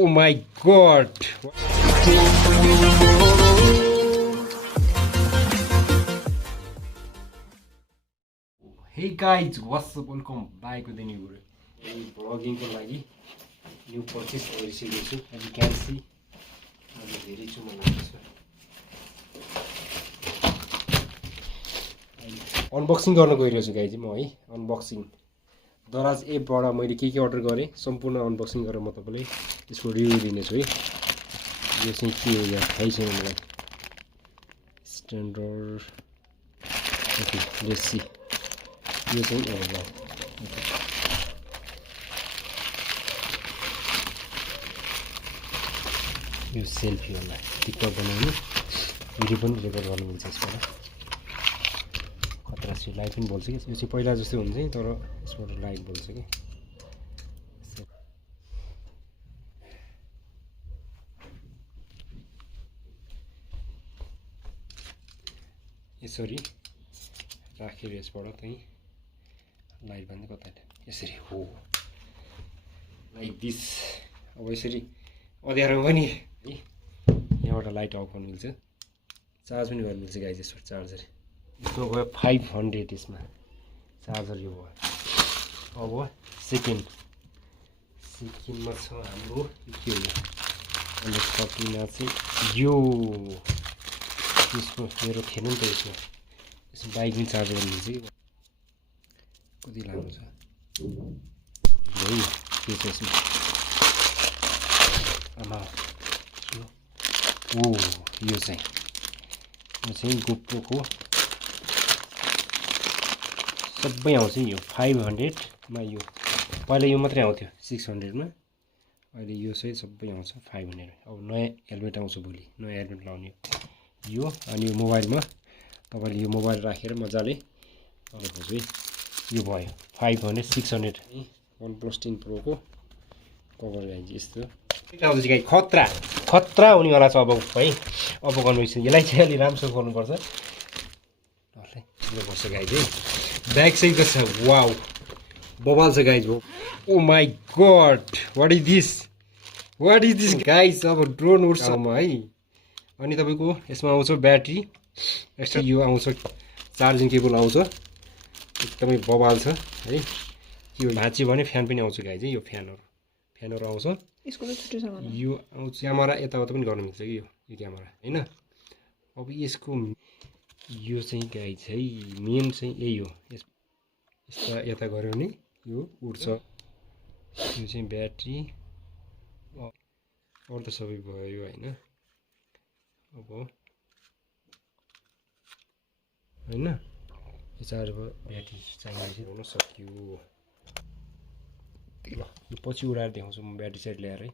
Oh my god! Hey guys, what's up? Welcome back with a new video. Vlogging ko लागि new purchase गरिसकेको छु. As you can see, मैले धेरै चुमा लागेको छ. अनबक्सिङ गर्न गइरहेको छु गाइज म है. अनबक्सिङ दराज एपबाट मैले के अर्डर गरेँ सम्पूर्ण अनबक्सिङ गरेर म तपाईलाई यसको रिभ्यू दिनेछु है. यो चाहिँ के हो यार थाहै छैन मलाई. Standard okay let's see. यो चाहिँ यो सेल्फी होला टिकटक बनाउनु भिडियो पनि रेकर्ड गर्नु मिल्छ यसबाट. खतरा छ. लाइट पनि बोल्छ कि यो चाहिँ पहिला जस्तै हुन्छ नि तर यसबाट लाइट बोल्छ कि. यसरी राखेर यसबाट चाहिँ लाइट बाल्ने कता यसरी हो लाइक दिस. अब यसरी अँध्यारोमा पनि है यहाँबाट लाइट अफ गर्नु मिल्छ. चार्ज पनि गर्नु मिल्छ गाइज. यसबाट चार्जर यसको गयो 500 यसमा चार्जर. यो भयो. अब सेकेन्डमा छ हाम्रो के हो अनि सकिना चाहिँ यो यसको मेरो थिएन नि त. यसमा बाइक पनि चार्ज गर्नु मिल्छ कि. कति लामो छ है के छ यसमा. आमा ओ यो चाहिँ गोप्रोको सबै आउँछ नि. यो 500 मा यो पहिला यो मात्रै आउँथ्यो 600 मा. अहिले यो चाहिँ सबै आउँछ 500. अब नयाँ हेलमेट आउँछ भोलि. नयाँ हेलमेट लाउने यो. अनि यो मोबाइलमा तपाईले यो मोबाइल राखेर मजाले गर्नुपर्छ है. यो भयो 500 600 OnePlus 10 Pro को कभर गाइज यस्तो आउँछ गाइज. खतरा हुनेवाला छ अब है. अब गर्नु यसलाई चाहिँ अलि राम्रोसँग गर्नुपर्छ. ल पर्छ गाइज है. ब्याग चाहिँ के छ. वाउ बबाल छ guys. Oh my god what is this guys. अब ड्रोन उड्छ है. अनि तपाईको यसमा आउँछ ब्याट्री एक्स्ट्रा. यो आउँछ चार्जिङ केबल आउँछ. एकदमै बबाल छ है. यो भाँच्यो भने फ्यान पनि आउँछ गाइज. यो फ्यानहरु आउँछ. यो आउँछ क्यामेरा यताउता पनि गर्न मिल्छ कि यो क्यामेरा हैन. अब यसको यो चाहिँ गाइज है मेन चाहिँ यही हो. यता गऱ्यो भने यो उड्छ. यो चाहिँ ब्याट्री अरू त सबै भयो हैन. अब हैन यो चार्ज ब्याट्री चाहिने हुन सक्यो. ल यो पछि उडाएर देखाउँछु म ब्याट्री साइड ल्याएर है.